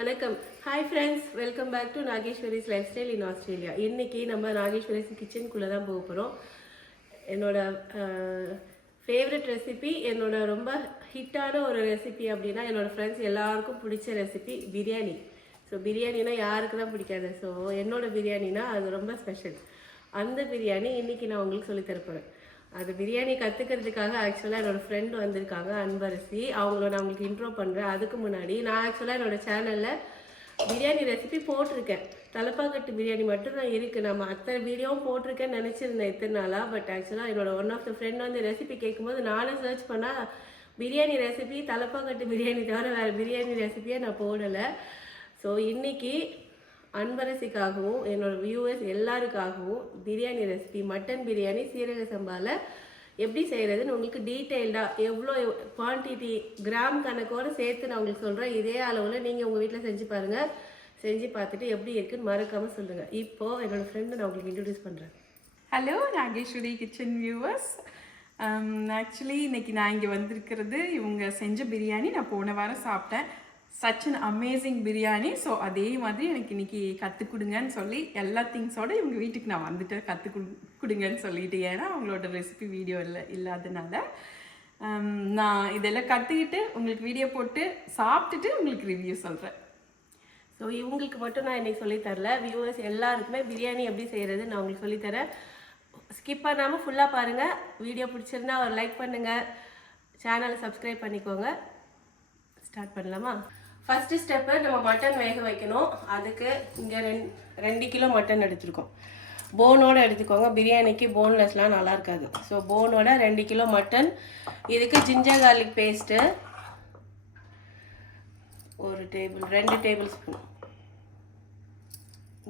வணக்கம். Hi friends, welcome back to Nageswari's life style in Australia. இன்றைக்கி நம்ம நாகேஸ்வரிஸ் கிச்சனுக்குள்ளே தான் போக போகிறோம். என்னோட ஃபேவரட் ரெசிபி, என்னோட ரொம்ப ஹிட்டான ஒரு ரெசிபி அப்படின்னா என்னோடய ஃப்ரெண்ட்ஸ் எல்லாருக்கும் பிடிச்ச ரெசிபி பிரியாணி. ஸோ பிரியாணினா யாருக்கு தான் பிடிக்காது? ஸோ என்னோடய பிரியாணினா அது ரொம்ப ஸ்பெஷல். அந்த பிரியாணி இன்றைக்கி நான் உங்களுக்கு சொல்லித்தரப்போகிறேன். அது பிரியாணி கற்றுக்கிறதுக்காக ஆக்சுவலாக என்னோடய ஃப்ரெண்ட் வந்திருக்காங்க, அன்பரசி. அவங்கள நான் உங்களுக்கு இன்ட்ரோ பண்ணுறேன். அதுக்கு முன்னாடி நான் ஆக்சுவலாக என்னோடய சேனலில் பிரியாணி ரெசிபி போட்டிருக்கேன். தலப்பாக்கட்டு பிரியாணி மட்டும் தான் இருக்குது. நம்ம அத்தனை வீடியோவும் போட்டிருக்கேன்னு நினச்சிருந்தேன் இத்தனை நாளாக. பட் ஆக்சுவலாக என்னோட ஒன் ஆஃப் த ஃப்ரெண்ட் வந்து ரெசிபி கேட்கும்போது நானே சர்ச் பண்ணால் பிரியாணி ரெசிபி தலப்பாக்கட்டு பிரியாணி தவிர வேறு பிரியாணி ரெசிபியை நான் போடலை. ஸோ இன்றைக்கி அன்பரசிக்காகவும் என்னோடய வியூவர்ஸ் எல்லாருக்காகவும் பிரியாணி ரெசிபி, மட்டன் பிரியாணி சீரக சம்பாவில் எப்படி செய்கிறதுன்னு உங்களுக்கு டீட்டெயில்டாக எவ்வளோ குவான்டிட்டி கிராம் கணக்கோடு சேர்த்து நான் உங்களுக்கு சொல்கிறேன். இதே அளவில் நீங்கள் உங்கள் வீட்டில் செஞ்சு பாருங்கள். செஞ்சு பார்த்துட்டு எப்படி இருக்குன்னு மறக்காமல் சொல்லுங்கள். இப்போது என்னோடய ஃப்ரெண்டு நான் உங்களுக்கு இன்ட்ரடியூஸ் பண்ணுறேன். Hello Nageswari kitchen viewers. Actually இன்றைக்கி நான் இங்கே வந்திருக்கிறது இவங்க செஞ்ச பிரியாணி நான் போன வாரம் சாப்பிட்டேன். Such an amazing biryani. So அதே மாதிரி எனக்கு இன்றைக்கி கற்றுக் கொடுங்கன்னு சொல்லி எல்லா திங்ஸோடு இவங்க வீட்டுக்கு நான் வந்துட்டு கொடுங்கன்னு சொல்லிட்டு, ஏன்னா அவங்களோட ரெசிபி வீடியோ இல்லாதனால நான் இதெல்லாம் கற்றுக்கிட்டு உங்களுக்கு வீடியோ போட்டு சாப்பிட்டுட்டு உங்களுக்கு ரிவ்யூ சொல்கிறேன். ஸோ இவங்களுக்கு மட்டும் நான் இன்றைக்கி சொல்லித்தரல, வியூவர்ஸ் எல்லாருக்குமே பிரியாணி எப்படி செய்கிறது நான் உங்களுக்கு சொல்லித்தரேன். ஸ்கிப் பண்ணாமல் ஃபுல்லாக பாருங்கள். வீடியோ பிடிச்சிருந்தா ஒரு லைக் பண்ணுங்கள், சேனலை சப்ஸ்கிரைப் பண்ணிக்கோங்க. ஸ்டார்ட் பண்ணலாமா? ஃபஸ்ட்டு ஸ்டெப்பு, நம்ம மட்டன் வேக வைக்கணும். அதுக்கு இங்கே 2 கிலோ மட்டன் எடுத்துருக்கோம். போனோடு எடுத்துக்கோங்க. பிரியாணிக்கு போன்லெஸ்லாம் நல்லா இருக்காது. ஸோ போனோட 2 கிலோ மட்டன். இதுக்கு ginger garlic paste 2 table spoon.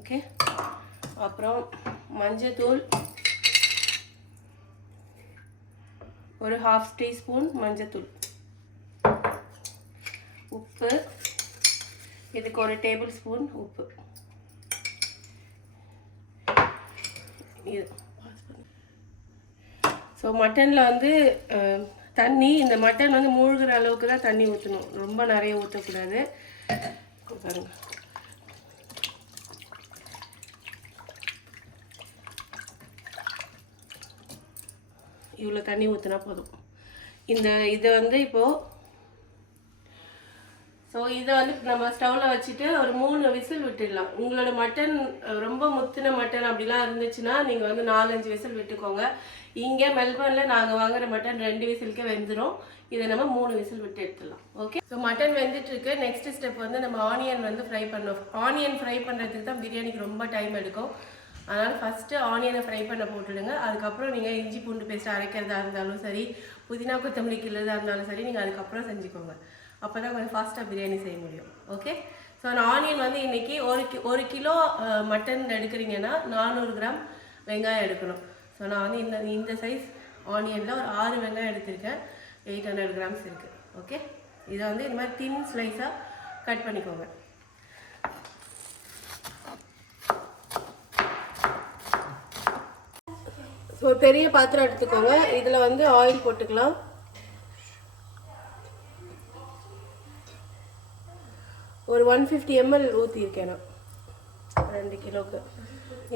Okay. அப்புறம் மஞ்சத்தூள் ஒரு 1/2 டீஸ்பூன் மஞ்சத்தூள். உப்பு, இதுக்கு 1 டேபிள் ஸ்பூன் உப்பு. ஸோ மட்டனில் வந்து தண்ணி, இந்த மட்டன் வந்து மூழ்கிற அளவுக்கு தான் தண்ணி ஊற்றணும். ரொம்ப நிறைய ஊற்றக்கூடாது. பாருங்க, இவ்வளோ தண்ணி ஊற்றினா போதும். இதை வந்து இப்போது இதை வந்து நம்ம ஸ்டவ்வில் வச்சுட்டு ஒரு 3 விசில் விட்டுடலாம். உங்களோட மட்டன் ரொம்ப முத்தின மட்டன் அப்படிலாம் இருந்துச்சுன்னா நீங்கள் வந்து 4-5 விசில் விட்டுக்கோங்க. இங்கே மெல்பர்னில் நாங்கள் வாங்குகிற மட்டன் 2 விசிலுக்கே வெந்துடும். இதை நம்ம 3 விசில் விட்டு எடுத்துடலாம். ஓகே. ஸோ மட்டன் வெந்துட்டுருக்கு. நெக்ஸ்ட் ஸ்டெப் வந்து நம்ம ஆனியன் வந்து ஃப்ரை பண்ணோம். ஆனியன் ஃப்ரை பண்ணுறதுக்கு தான் பிரியாணிக்கு ரொம்ப டைம் எடுக்கும். அதனால் ஃபஸ்ட்டு ஆனியனை ஃப்ரை பண்ண போட்டுடுங்க. அதுக்கப்புறம் நீங்கள் இஞ்சி பூண்டு பேஸ்ட் அரைக்கிறதா இருந்தாலும் சரி, புதினா கொத்தமல்லி கிள்ளதா இருந்தாலும் சரி, நீங்கள் அதுக்கப்புறம் செஞ்சுக்கோங்க. அப்போ தான் கொஞ்சம் ஃபாஸ்ட்டாக பிரியாணி செய்ய முடியும். ஓகே. ஸோ நான் ஆனியன் வந்து இன்றைக்கி 1 கிலோ மட்டன் எடுக்கிறீங்கன்னா 400 கிராம் வெங்காயம் எடுக்கணும். ஸோ நான் வந்து இந்த சைஸ் ஆனியனில் ஒரு 6 வெங்காயம் எடுத்திருக்கேன். 800 கிராம்ஸ் இருக்குது. ஓகே. இதை வந்து இந்த மாதிரி தின் ஸ்லைஸாக கட் பண்ணிக்கோங்க. ஸோ பெரிய பாத்திரம் எடுத்துக்கோங்க. இதில் வந்து ஆயில் போட்டுக்கலாம். ஒரு 150 ml ஊற்றிருக்கேன் நான் 2 கிலோவுக்கு.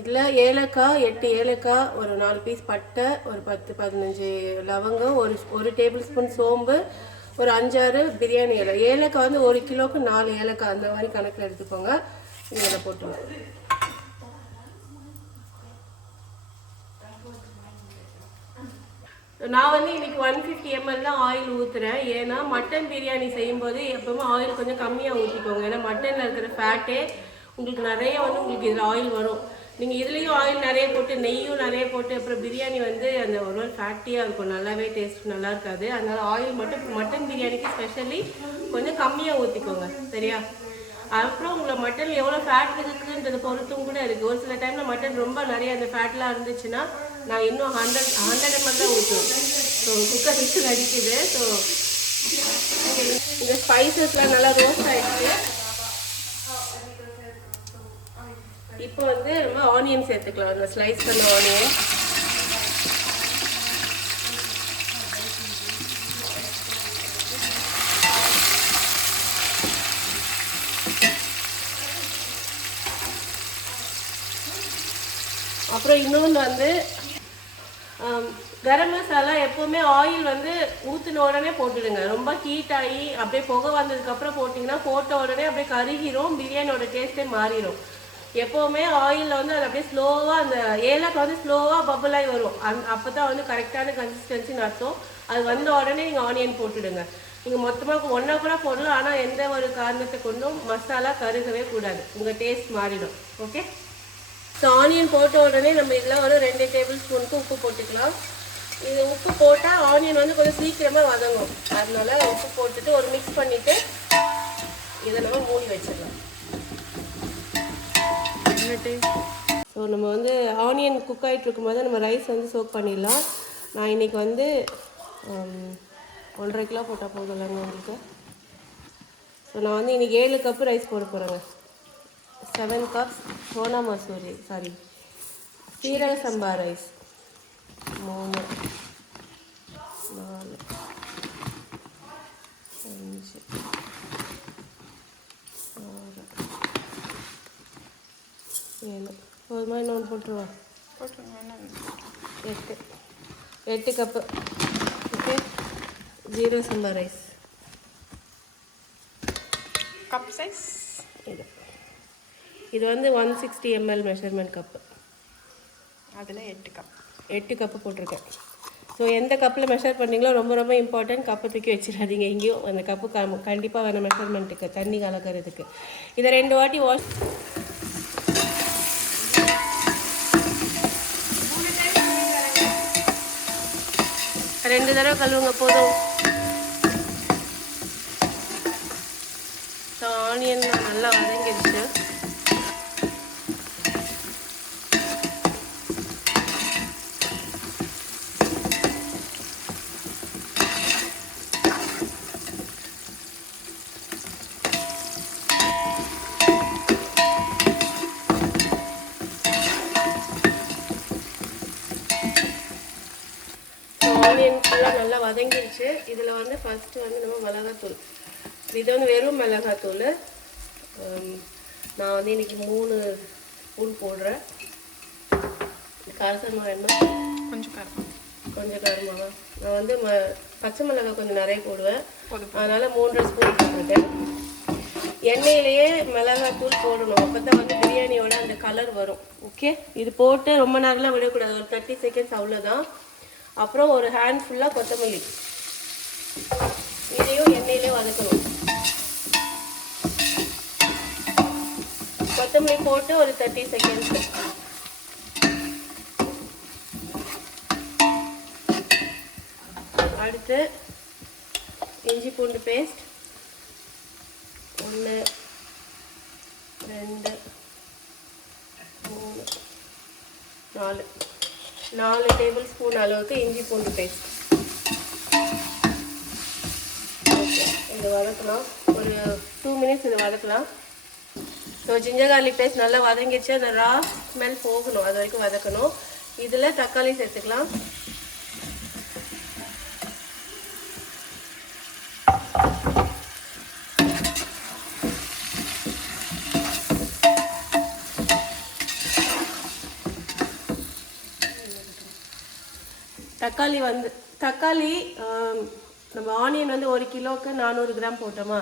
இதில் ஏலக்காய் 8 ஏலக்காய், ஒரு 4 பீஸ் பட்டை, ஒரு 10-15 லவங்கம், ஒரு டேபிள் ஸ்பூன் சோம்பு, ஒரு 5-6 பிரியாணி இலை. ஏலக்காய் வந்து 1 கிலோவுக்கு 4 ஏலக்காய் அந்த மாதிரி கணக்கில் எடுத்துக்கோங்க. இதில் போட்டுருவோம். நான் வந்து இன்றைக்கி 150 ml தான் ஆயில் ஊற்றுறேன். ஏன்னா மட்டன் பிரியாணி செய்யும்போது எப்போவுமே ஆயில் கொஞ்சம் கம்மியாக ஊற்றிக்கோங்க. ஏன்னா மட்டனில் இருக்கிற ஃபேட்டே உங்களுக்கு நிறைய வந்து உங்களுக்கு இதில் ஆயில் வரும். நீங்கள் இதுலேயும் ஆயில் நிறைய போட்டு, நெய்யும் நிறைய போட்டு, அப்புறம் பிரியாணி வந்து அந்த ஒரு ஃபேட்டியாக இருக்கும், நல்லாவே டேஸ்ட் நல்லா இருக்காது. அதனால் ஆயில் மட்டும் மட்டன் பிரியாணிக்கு ஸ்பெஷலி கொஞ்சம் கம்மியாக ஊற்றிக்கோங்க. சரியா? அப்புறம் உங்களை மட்டன் எவ்வளோ ஃபேட் இருக்குதுன்றது பொறுத்தும் கூட இருக்குது. ஒரு சில டைமில் மட்டன் ரொம்ப நிறைய அந்த ஃபேட்லாம் இருந்துச்சுன்னா நான் இன்னும் 100 ml தான் ஊற்றுவேன். ஸோ குக்கர் விசில் அடிக்குது. ஸோ இந்த ஸ்பைசஸ்லாம் நல்லா ரோஸ்ட் ஆகிடுச்சு. இப்போ வந்து நம்ம ஆனியன் சேர்த்துக்கலாம். அந்த ஸ்லைஸ் பண்ண ஆனியன் அப்புறம் இன்னொன்று வந்து கரம் மசாலா எப்போவுமே ஆயில் வந்து ஊற்றின உடனே போட்டுடுங்க. ரொம்ப ஹீட் ஆகி அப்படியே புகை வந்ததுக்கப்புறம் போட்டிங்கன்னா போட்ட உடனே அப்படியே கருகிரும், பிரியாணியோட டேஸ்ட்டே மாறிடும். எப்போவுமே ஆயிலில் வந்து அது அப்படியே ஸ்லோவாக அந்த ஏலக்காய் வந்து ஸ்லோவாக பபுள் ஆகி வரும். அப்போ தான் வந்து கரெக்டான கன்சிஸ்டன்சின்னு அர்த்தம். அது வந்த உடனே நீங்கள் ஆனியன் போட்டுடுங்க. நீங்கள் மொத்தமாக ஒன்றா கூட போடலாம், ஆனால் எந்த ஒரு காரணத்தை கொண்டும் மசாலா கருகவே கூடாது, உங்கள் டேஸ்ட் மாறிடும். ஓகே, ஸோ ஆனியன் போட்ட உடனே நம்ம இதில் ஒரு 2 டேபிள் ஸ்பூனுக்கு உப்பு போட்டுக்கலாம். இது உப்பு போட்டால் ஆனியன் வந்து கொஞ்சம் சீக்கிரமாக வதங்கும், அதனால உப்பு போட்டுட்டு ஒரு மிக்ஸ் பண்ணிவிட்டு இதை நம்ம மூடி வச்சிடலாம். ஸோ நம்ம வந்து ஆனியன் குக் ஆகிட்டு இருக்கும்போது நம்ம ரைஸ் வந்து சோக் பண்ணிடலாம். நான் இன்றைக்கி வந்து 1.5 கிலோ போட்டால் போதும்லங்க உங்களுக்கு. ஸோ நான் வந்து இன்றைக்கி 7 கப்பு ரைஸ் போட போகிறேங்க. 7 கப்ஸ் சோனா மசூரி சீரக சம்பா ரைஸ். 3 4 5 6 7 போதுமா? இன்னொன்று போட்டுருவா. 8 கப்பு. ஓகே, ஜீரக சம்பா ரைஸ் கப் சைஸ் இது வந்து 160 ml மெஷர்மெண்ட் கப்பு. அதில் 8 கப்பு போட்டிருக்கேன். ஸோ எந்த கப்பில் மெஷர் பண்ணீங்களோ ரொம்ப ரொம்ப இம்பார்ட்டன்ட், கப்பை தூக்கி வச்சிடாதீங்க எங்கேயும். அந்த கப்பு கண்டிப்பாக வேணும் மெஷர்மெண்ட்டுக்கு, தண்ணி கலக்கிறதுக்கு. இதை 2 வாட்டி வாஷ் 2 தடவை கழுவுங்க போதும். ஸோ ஆனியன் நல்லா வதங்கிடுச்சு. ஆனியன் ஃபுல்லாக நல்லா வதங்கிடுச்சு. இதில் வந்து ஃபஸ்ட்டு வந்து நம்ம மிளகாத்தூள், இது வந்து வெறும் மிளகாத்தூள். நான் வந்து இன்றைக்கி 3 ஸ்பூன் போடுறேன். காரசமாக வேணுமா? கொஞ்சம் காரமாக. நான் வந்து பச்சை மிளகாய் கொஞ்சம் நிறைய போடுவேன், அதனால் 3.5 ஸ்பூன் போட்டுருக்கேன். எண்ணெயிலேயே மிளகாத்தூள் போடணும், அப்போ தான் வந்து பிரியாணியோட அந்த கலர் வரும். ஓகே, இது போட்டு ரொம்ப நேரம்லாம் விடக்கூடாது, ஒரு 30 செகண்ட்ஸ் அவ்வளோதான். அப்புறம் ஒரு ஹேண்ட் ஃபுல்லாக கொத்தமல்லி, இதையும் எண்ணெயிலே வதக்கணும். கொத்தமல்லி போட்டு ஒரு 30 செகண்ட்ஸ். அடுத்து இஞ்சி பூண்டு பேஸ்ட் 1 2 3 4 டேபிள் ஸ்பூன் அளவுக்கு இஞ்சி பூண்டு பேஸ்ட். ஓகே, இது வதக்கலாம் ஒரு 2 மினிட்ஸ். இது வதக்கலாம். ஸோ ஜிஞ்சர் கார்லிக் பேஸ்ட் நல்லா வதங்கிடுச்சு, அந்த ரா ஸ்மெல் போகணும், அது வரைக்கும் வதக்கணும். இதில் தக்காளி சேர்த்துக்கலாம். தக்காளி நம்ம ஆனியன் வந்து 1 கிலோவுக்கு 400 கிராம் போட்டோமா,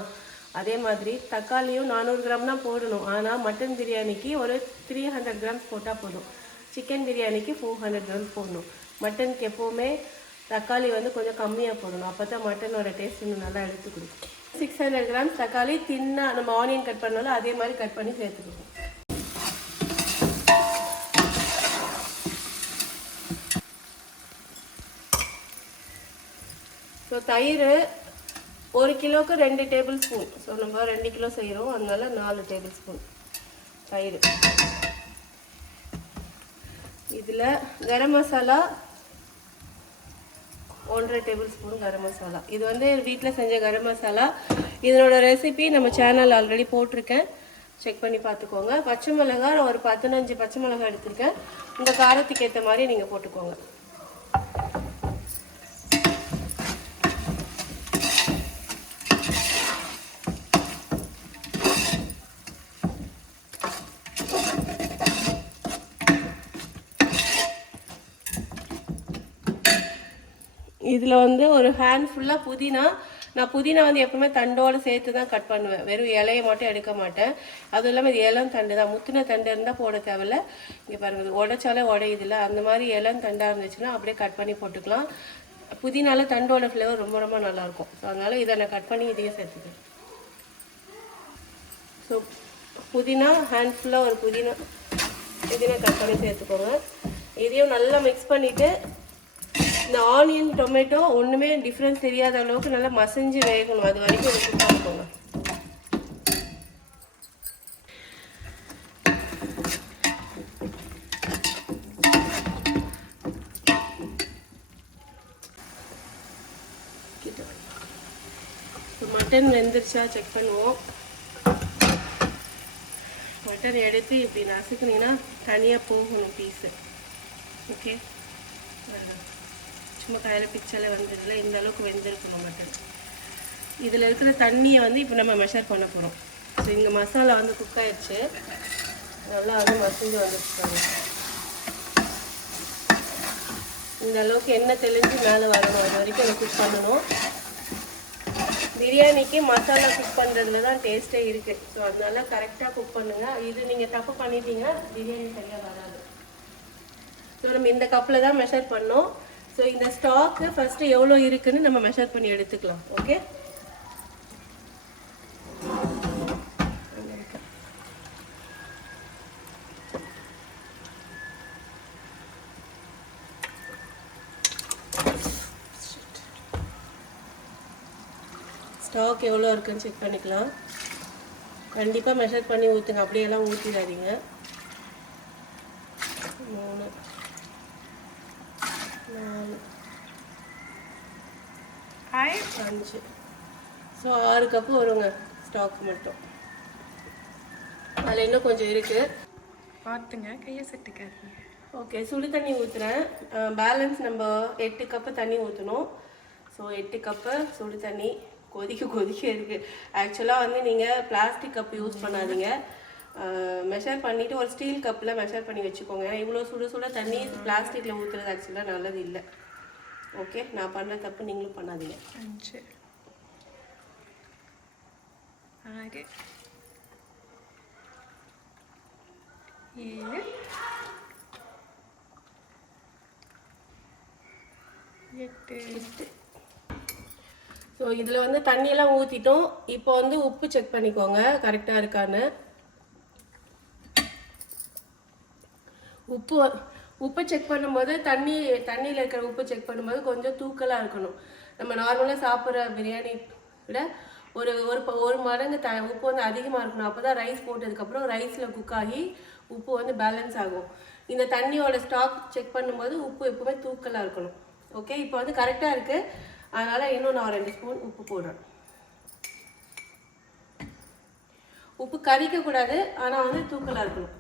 அதே மாதிரி தக்காளியும் 400 கிராம் தான் போடணும். ஆனால் மட்டன் பிரியாணிக்கு ஒரு 300 கிராம்ஸ் போட்டால் போதும். சிக்கன் பிரியாணிக்கு 400 கிராம்ஸ் போடணும். மட்டனுக்கு எப்போவுமே தக்காளி வந்து கொஞ்சம் கம்மியாக போடணும், அப்போ தான் மட்டனோட டேஸ்ட் இன்னும் நல்லா எடுத்து கொடுக்கும். 600 கிராம்ஸ் தக்காளி தின்னாக நம்ம ஆனியன் கட் பண்ணாலும் அதே மாதிரி கட் பண்ணி சேர்த்துக்கணும். ஸோ தயிர் 1 கிலோவுக்கு 2 டேபிள் ஸ்பூன். ஸோ நம்ம 2 கிலோ செய்கிறோம், அதனால 4 டேபிள் ஸ்பூன் தயிர். இதில் கரம் மசாலா 1.5 டேபிள் ஸ்பூன் கரம் மசாலா. இது வந்து வீட்டில் செஞ்ச கரம் மசாலா. இதனோட ரெசிபி நம்ம சேனல் ஆல்ரெடி போட்டிருக்கேன், செக் பண்ணி பார்த்துக்கோங்க. பச்சை மிளகாய் நான் ஒரு 15 பச்சை மிளகாய் எடுத்திருக்கேன். இந்த காரத்துக்கு ஏற்ற மாதிரி நீங்கள் போட்டுக்கோங்க. இதில் வந்து ஒரு ஹேண்ட் ஃபுல்லாக புதினா. நான் புதினா வந்து எப்பவுமே தண்டோடு சேர்த்து தான் கட் பண்ணுவேன், வெறும் இலையை மட்டும் எடுக்க மாட்டேன். அதுவும் இல்லாமல் இது இளம் தண்டு தான், முத்தின தண்டு இருந்தால் போட தேவையில்ல. இங்கே பாருங்கள், உடைச்சாலே உடையுதில்ல, அந்த மாதிரி இளம் தண்டாக இருந்துச்சுன்னா அப்படியே கட் பண்ணி போட்டுக்கலாம். புதினால தண்டோட ஃப்ளேவர் ரொம்ப ரொம்ப நல்லாயிருக்கும். ஸோ அதனால் இதை நான் கட் பண்ணி இதையே சேர்த்துக்கிறேன். ஸோ புதினா ஹேண்ட் ஃபுல்லாக ஒரு புதினா கட் பண்ணி சேர்த்துக்கோங்க. இதையும் நல்லா மிக்ஸ் பண்ணிவிட்டு இந்த ஆனியன் டொமேட்டோ ஒன்றுமே டிஃப்ரென்ஸ் தெரியாத அளவுக்கு நல்லா மசிஞ்சு வேகணும். அது வரைக்கும் வச்சு பார்த்துக்கோங்க. மட்டன் வெந்துருச்சா செக் பண்ணுவோம். மட்டன் எடுத்து இப்படி நசுக்குனீங்கன்னா தனியாக போகணும் பீஸு. ஓகே, சும்மா கையில் பிக்சரில் வந்ததில்ல, இந்த அளவுக்கு வெந்திருக்கணும் மட்டன். இதில் இருக்கிற தண்ணியை வந்து இப்போ நம்ம மெஷர் பண்ண போகிறோம். ஸோ இங்கே மசாலா வந்து குக் ஆயிடுச்சு, நல்லா வந்து மசிஞ்சு வந்துருச்சுக்காங்க. இந்த அளவுக்கு எண்ணெய் தெளிஞ்சு மேலே வரணும், அது வரைக்கும் அதை குக் பண்ணணும். பிரியாணிக்கு மசாலா குக் பண்ணுறதுல தான் டேஸ்ட்டே இருக்குது. ஸோ அதனால கரெக்டாக குக் பண்ணுங்கள். இது நீங்கள் தப்பு பண்ணிட்டீங்கன்னா பிரியாணி சரியாக வராது. ஸோ நம்ம இந்த கப்பில் தான் மெஷர் பண்ணோம். ஸோ இந்த ஸ்டாக்கு ஃபஸ்ட்டு எவ்வளோ இருக்குன்னு நம்ம மெஷர் பண்ணி எடுத்துக்கலாம். ஓகே, ஸ்டாக் எவ்வளோ இருக்குன்னு செக் பண்ணிக்கலாம். கண்டிப்பாக மெஷர் பண்ணி ஊற்றுங்க, அப்படியெல்லாம் ஊற்றிடாதீங்க. 3 4 5. ஸோ 6 கப்பு வருங்க ஸ்டாக் மட்டும். அதில் இன்னும் கொஞ்சம் இருக்குது, பார்த்துங்க, கையை செட்டுக்காதீங்க. ஓகே, சுடு தண்ணி ஊற்றுறேன். பேலன்ஸ் நம்ம 8 கப்பு தண்ணி ஊற்றணும். ஸோ 8 கப்பு சுடு தண்ணி கொதிக்க இருக்குது. ஆக்சுவலாக வந்து நீங்கள் பிளாஸ்டிக் கப் யூஸ் பண்ணாதீங்க, மெஷர் பண்ணிவிட்டு ஒரு ஸ்டீல் கப்பில் மெஷர் பண்ணி வச்சுக்கோங்க. ஏன்னா இவ்வளோ சுட தண்ணி பிளாஸ்டிக்கில் ஊற்றுறது ஆக்சுவலாக நல்லது இல்லை. ஓகே, நான் பண்ணுற தப்பு நீங்களும் பண்ணாதீங்க. 5 6 7 8. ஸோ இதில் வந்து தண்ணியெல்லாம் ஊற்றிட்டோம். இப்போ வந்து உப்பு செக் பண்ணிக்கோங்க கரெக்டாக இருக்கான்னு. உப்பு செக் பண்ணும்போது தண்ணியில் இருக்கிற உப்பு செக் பண்ணும்போது கொஞ்சம் தூக்கலாக இருக்கணும். நம்ம நார்மலாக சாப்பிட்ற பிரியாணி விட ஒரு மடங்கு உப்பு வந்து அதிகமாக இருக்கணும். அப்போ தான் ரைஸ் போட்டதுக்கப்புறம் ரைஸில் குக் ஆகி உப்பு வந்து பேலன்ஸ் ஆகும். இந்த தண்ணியோட ஸ்டாக் செக் பண்ணும்போது உப்பு எப்பவுமே தூக்கலாக இருக்கணும். ஓகே, இப்போ வந்து கரெக்டாக இருக்குது. அதனால் இன்னும் நான் 2 ஸ்பூன் உப்பு போடுறேன். உப்பு கரிக்கக்கூடாது, ஆனால் வந்து தூக்கலாக இருக்கணும்.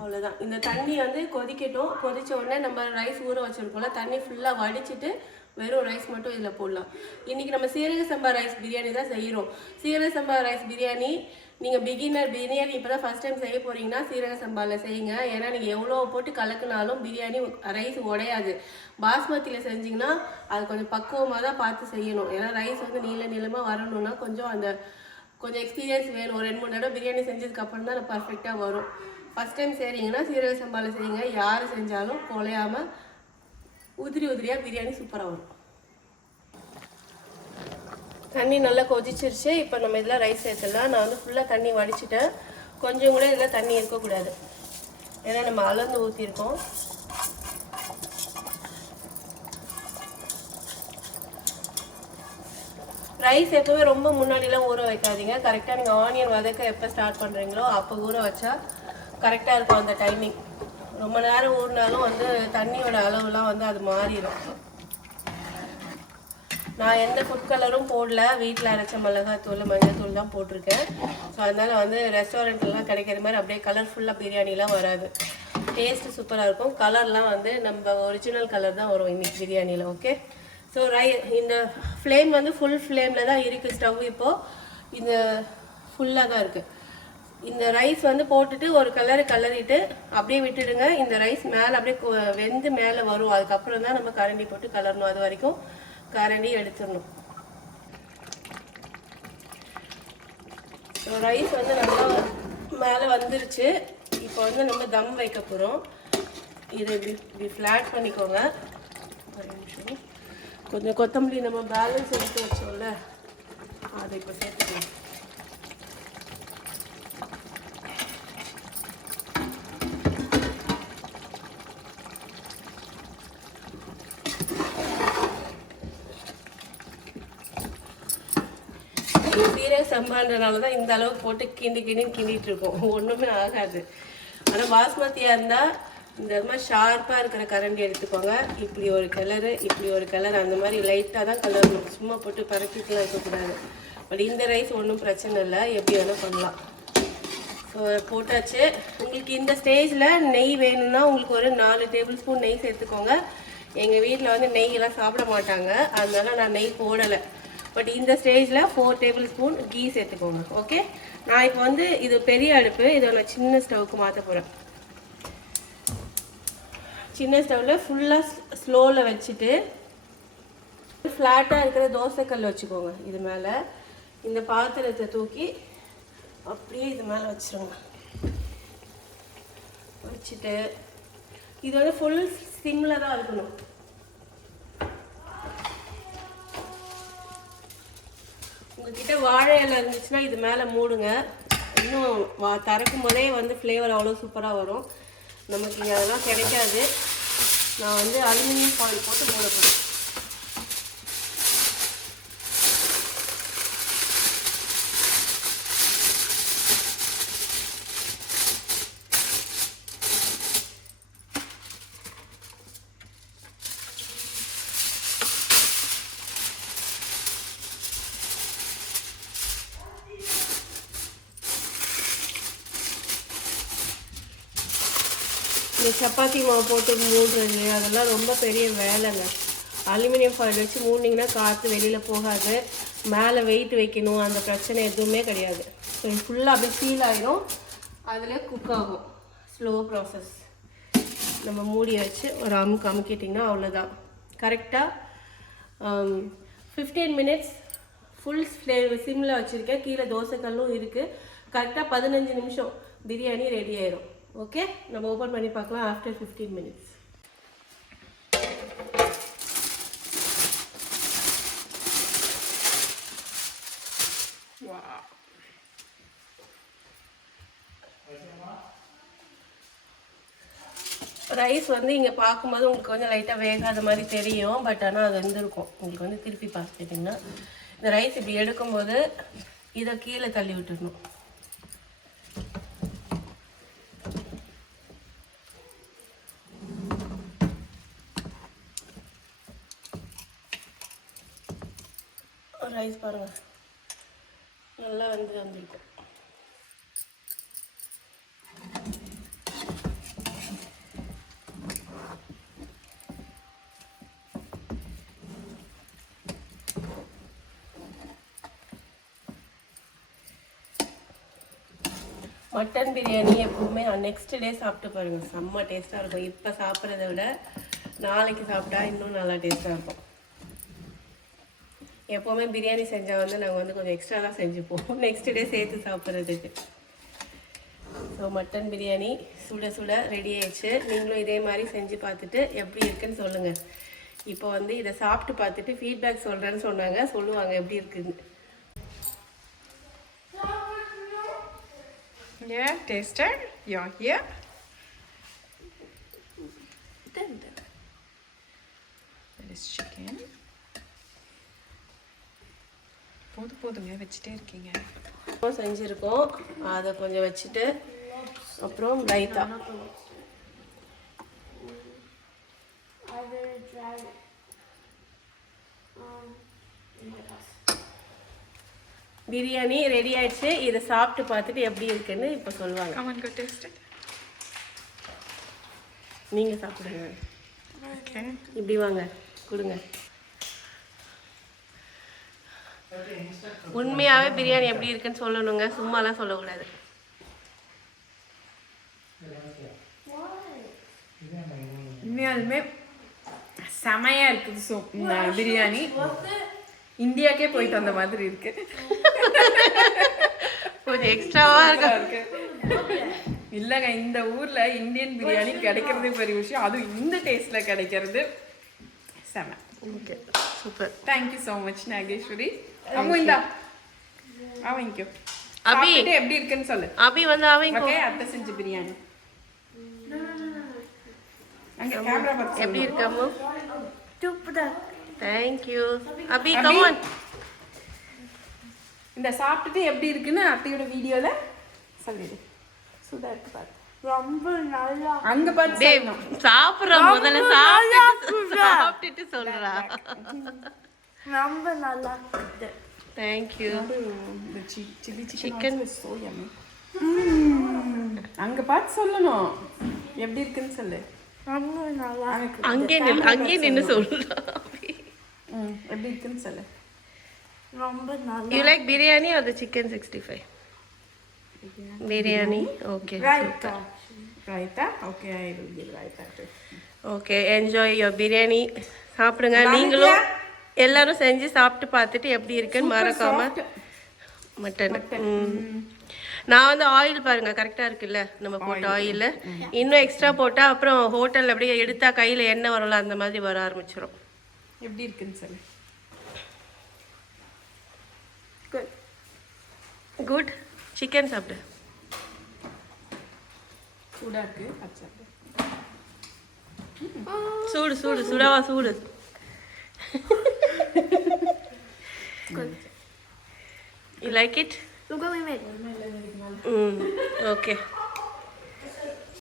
அவ்வளோதான். இந்த தண்ணி வந்து கொதிக்கட்டும். கொதித்த உடனே நம்ம ரைஸ் ஊற வச்சுருக்கோம்ல, தண்ணி ஃபுல்லாக வடிச்சிட்டு வெறும் ரைஸ் மட்டும் இதில் போடலாம். இன்றைக்கி நம்ம சீரக சம்பா ரைஸ் பிரியாணி தான் செய்கிறோம். சீரக சம்பா ரைஸ் பிரியாணி நீங்கள் பிரியாணி இப்போ தான் ஃபஸ்ட் டைம் செய்ய போகிறீங்கன்னா சீரக சம்பாவில் செய்யுங்க. ஏன்னா நீங்கள் எவ்வளோ போட்டு கலக்குனாலும் பிரியாணி ரைஸ் உடையாது. பாஸ்மதியில் செஞ்சிங்கன்னா அது கொஞ்சம் பக்குவமாக தான் பார்த்து செய்யணும். ஏன்னா ரைஸ் வந்து நீளமாக வரணும்னா கொஞ்சம் எக்ஸ்பீரியன்ஸ் வேணும். 2-3 தடவை பிரியாணி செஞ்சதுக்கப்புறம் தான் பர்ஃபெக்டாக வரும். ஃபஸ்ட் டைம் செய்கிறீங்கன்னா சீரக சம்பாவில் செய்யுங்க. யார் செஞ்சாலும் குலையாமல் உதிரியாக பிரியாணி சூப்பராக வரும். தண்ணி நல்லா கொதிச்சிருச்சு. இப்போ நம்ம இதில் ரைஸ் சேர்த்துடலாம். நான் வந்து ஃபுல்லாக தண்ணி வடிச்சிட்டேன். கொஞ்சம் கூட இதில் தண்ணி இருக்கக்கூடாது, ஏன்னா நம்ம அளந்து ஊற்றிருக்கோம். ரைஸ் எப்போவே ரொம்ப முன்னாடிலாம் ஊற வைக்காதீங்க. கரெக்டாக நீங்கள் ஆனியன் வதக்க எப்போ ஸ்டார்ட் பண்ணுறீங்களோ அப்போ ஊற வச்சா கரெக்டாக இருக்கும் அந்த டைமிங். ரொம்ப நேரம் ஊறினாலும் வந்து தண்ணியோட அளவுலாம் வந்து அது மாறிடும். நான் எந்த ஃபுட் கலரும் போடல, வீட்டில் அரைச்ச மிளகாத்தூள் மஞ்சள்தூள் தான் போட்டிருக்கேன். ஸோ அதனால் வந்து ரெஸ்டாரண்ட்லாம் கிடைக்கிற மாதிரி அப்படியே கலர்ஃபுல்லாக பிரியாணிலாம் வராது. டேஸ்ட்டு சூப்பராக இருக்கும். கலர்லாம் வந்து நம்ம ஒரிஜினல் கலர் தான் வரும் இன்றைக்கி பிரியாணியில். ஓகே, ஸோ இந்த ஃப்ளேம் வந்து ஃபுல் ஃப்ளேமில் தான் இருக்குது ஸ்டவ். இப்போது இந்த ஃபுல்லாக தான் இருக்குது. இந்த ரைஸ் வந்து போட்டுட்டு ஒரு கலரிட்டு அப்படியே விட்டுடுங்க. இந்த ரைஸ் மேலே அப்படியே வெந்து மேலே வரும். அதுக்கப்புறம் தான் நம்ம கரண்டி போட்டு கலரணும். அது வரைக்கும் கரண்டி எடுத்துடணும். ரைஸ் வந்து நல்லா மேலே வந்துருச்சு. இப்போ வந்து நம்ம தம் வைக்க போகிறோம். இதை இப்படி ஃப்ளாட் பண்ணிக்கோங்க. ஒரு நிமிஷம். கொஞ்சம் கொத்தமல்லி நம்ம பேலன்ஸ் எடுத்து வச்சோம்ல, அதை இப்போ சேர்த்துக்கலாம். சீரக சம்பான்றனால தான் இந்த அளவுக்கு போட்டு கிண்டிட்டு இருக்கோம். ஒன்றுமே ஆகாது. ஆனால் பாஸ்மதியாக இருந்தால் இந்த மாதிரி ஷார்ப்பாக இருக்கிற கரண்டி எடுத்துக்கோங்க. இப்படி ஒரு கலரு, இப்படி ஒரு கலர், அந்த மாதிரி லைட்டாக தான் கலரணும். சும்மா போட்டு பறக்கிட்டுலாம் இருக்கக்கூடாது. பட் இந்த ரைஸ் ஒன்றும் பிரச்சனை இல்லை, எப்படி வேணால் பண்ணலாம். ஸோ போட்டாச்சு. உங்களுக்கு இந்த ஸ்டேஜில் நெய் வேணும்னா உங்களுக்கு ஒரு 4 டேபிள் ஸ்பூன் நெய் சேர்த்துக்கோங்க. எங்கள் வீட்டில் வந்து நெய்யெல்லாம் சாப்பிட மாட்டாங்க, அதனால நான் நெய் போடலை. பட் இந்த ஸ்டேஜில் 4 டேபிள் ஸ்பூன் கீ சேர்த்துக்கோங்க. ஓகே, நான் இப்போ வந்து இது பெரிய அடுப்பு, இதை நான் சின்ன ஸ்டவ்வுக்கு மாற்ற போகிறேன். சின்ன ஸ்டவ்வில் ஃபுல்லாக ஸ்லோவில் வச்சுட்டு ஃப்ளாட்டாக இருக்கிற தோசைக்கல் வச்சுக்கோங்க. இது மேலே இந்த பாத்திரத்தை தூக்கி அப்படியே இது மேலே வச்சுருங்க. வச்சுட்டு இது வந்து ஃபுல் சிம்மில் தான் இருக்கணும். உங்ககிட்ட வாழை இலை இருந்துச்சுன்னா இது மேலே மூடுங்க. இன்னும் திறக்கும் போதே வந்து ஃப்ளேவர் அவ்வளோ சூப்பராக வரும். நமக்கு இங்கே அதெல்லாம் கிடைக்காது. நான் வந்து அலுமினியம் ஃபாயில் போட்டு மூட போகிறேன். இந்த சப்பாத்தி மாவு போட்டு மூடுறது அதெல்லாம் ரொம்ப பெரிய வேலைங்க. அலுமினியம் ஃபாயில் வச்சு மூடினீங்கன்னா காற்று வெளியில் போகாது. மேலே வெயிட் வைக்கணும், அந்த பிரச்சனை எதுவுமே கிடையாது. ஸோ இது ஃபுல்லாக அப்படியே சீல் ஆகிடும், அதில் குக் ஆகும். Slow process. நம்ம மூடி வச்சு ஒரு அமுக்கிட்டிங்கன்னா அவ்வளோதான். கரெக்டாக 15 மினிட்ஸ் ஃபுல் சிம்மில் வச்சுருக்கேன். கீழே தோசைக்கல்லும் இருக்குது. கரெக்டாக 15 நிமிஷம் பிரியாணி ரெடி ஆயிடும். ஓகே, நம்ம ஓப்பன் பண்ணி பார்க்கலாம் ஆஃப்டர் 15 மினிட்ஸ். ரைஸ் வந்து இங்கே பார்க்கும்போது உங்களுக்கு கொஞ்சம் லைட்டாக வேகாத மாதிரி தெரியும். பட் ஆனால் அது வந்துருக்கும். உங்களுக்கு வந்து திருப்பி பார்த்துட்டிங்கன்னா இந்த ரைஸ் இப்படி எடுக்கும்போது இதை கீழே தள்ளி விட்டுடணும். ரைஸ் பாருங்கள் நல்லா வந்திருக்கும். மட்டன் பிரியாணி எப்பவுமே நெக்ஸ்ட் டே சாப்பிட்டு பாருங்கள், செம்ம டேஸ்ட்டாக இருக்கும். இப்போ சாப்பிட்றத விட நாளைக்கு சாப்பிட்டா இன்னும் நல்லா டேஸ்ட்டாக இருக்கும். எப்போவுமே பிரியாணி செஞ்சால் வந்து நாங்கள் வந்து கொஞ்சம் எக்ஸ்ட்ரா தான் செஞ்சுப்போம் நெக்ஸ்ட் டே சேர்த்து சாப்பிட்றதுக்கு. ஸோ மட்டன் பிரியாணி சுட சுட ரெடி ஆயிடுச்சு. நீங்களும் இதே மாதிரி செஞ்சு பார்த்துட்டு எப்படி இருக்குன்னு சொல்லுங்கள். இப்போ வந்து இதை சாப்பிட்டு பார்த்துட்டு ஃபீட்பேக் சொல்கிறேன்னு சொன்னாங்க, சொல்லுவாங்க எப்படி இருக்குன்னு. Yeah, taster, you're here. That is chicken. போதுங்க வச்சுட்டே இருக்கீங்க. செஞ்சுருக்கோம், அதை கொஞ்சம் வச்சுட்டு அப்புறம் ரைத்தா. பிரியாணி ரெடி ஆயிடுச்சு. இதை சாப்பிட்டு பார்த்துட்டு எப்படி இருக்குன்னு இப்போ சொல்லுவாங்க. Come on, go taste it. நீங்கள் சாப்பிடுங்க. Okay. இப்படி வாங்க, கொடுங்க. உண்மையாகவே பிரியாணி எப்படி இருக்குன்னு சொல்லணுங்க, சும்மாலாம் சொல்லக்கூடாது. உண்மையாலுமே செமையா இருக்குது. ஸோ இந்த பிரியாணி இந்தியாக்கே போயிட்டு வந்த மாதிரி இருக்கு. கொஞ்சம் எக்ஸ்ட்ராவா இருக்கு. இல்லைங்க, இந்த ஊர்ல இந்தியன் பிரியாணி கிடைக்கிறது பெரிய விஷயம், அதுவும் இந்த டேஸ்ட்ல கிடைக்கிறது செம. Okay super. Thank you so much Nageswari. அம்மா இந்தா வாங்கிக்கோ. அபி எப்படி இருக்குன்னு சொல்லு. அபி வந்து அவங்க ஓகே, அத்தை செஞ்ச பிரியாணி அங்க கேமரா பார்த்து எப்படி இருக்காமோ? சூப்பரா. Thank you Abhi, come on. இந்த சாப்பிட்டுட்டு எப்படி இருக்குன்னு அத்தையோட வீடியோல சொல்லிடு. சுதா இருக்கு பாரு. ரொம்ப நல்லா. அங்க பார்த்து டேய் சொல்லணும். சாப்பிடுற முதல்ல சாப்பிட்டுட்டு சொல்றா. ரொம்ப நல்லா இருக்குது. Thank you. இந்த chilli Chicken. Chicken so yummy. அங்க பார்த்து சொல்லணும் எப்படி இருக்குன்னு சொல்லு. ரொம்ப நல்லா. அங்கே நின்னு சொல்றா. எப்படி இருக்குன்னு சொல்லு. ரொம்ப நல்லா. You like biryani or the chicken 65? Biryani. Okay. Right. ரைட்டா? ஓகே, ஐ வில் கிவ் ரைட்டா to. Okay, enjoy your biryani. சாப்பிடுங்க. நீங்களும் எல்லாரும் செஞ்சு சாப்பிட்டு பார்த்துட்டு எப்படி இருக்குன்னு மறக்காம. மட்டன். நான் வந்து ஆயில் பாருங்க கரெக்டா இருக்குல்ல, நம்ம போட்ட ஆயில். இன்னும் எக்ஸ்ட்ரா போட்டா அப்புறம் ஹோட்டல்ல அப்படியே எடுத்தா கையில எண்ணெய் வரல, அந்த மாதிரி வர ஆரம்பிச்சிடும். எப்படி இருக்குன்னு சொல்லு. குட். சிக்கன் சாப்பிடு. சூடா இருக்கு. அச்சா. சூடு சூடு சுடாவா சூடு. You like it? Look what we made. Okay.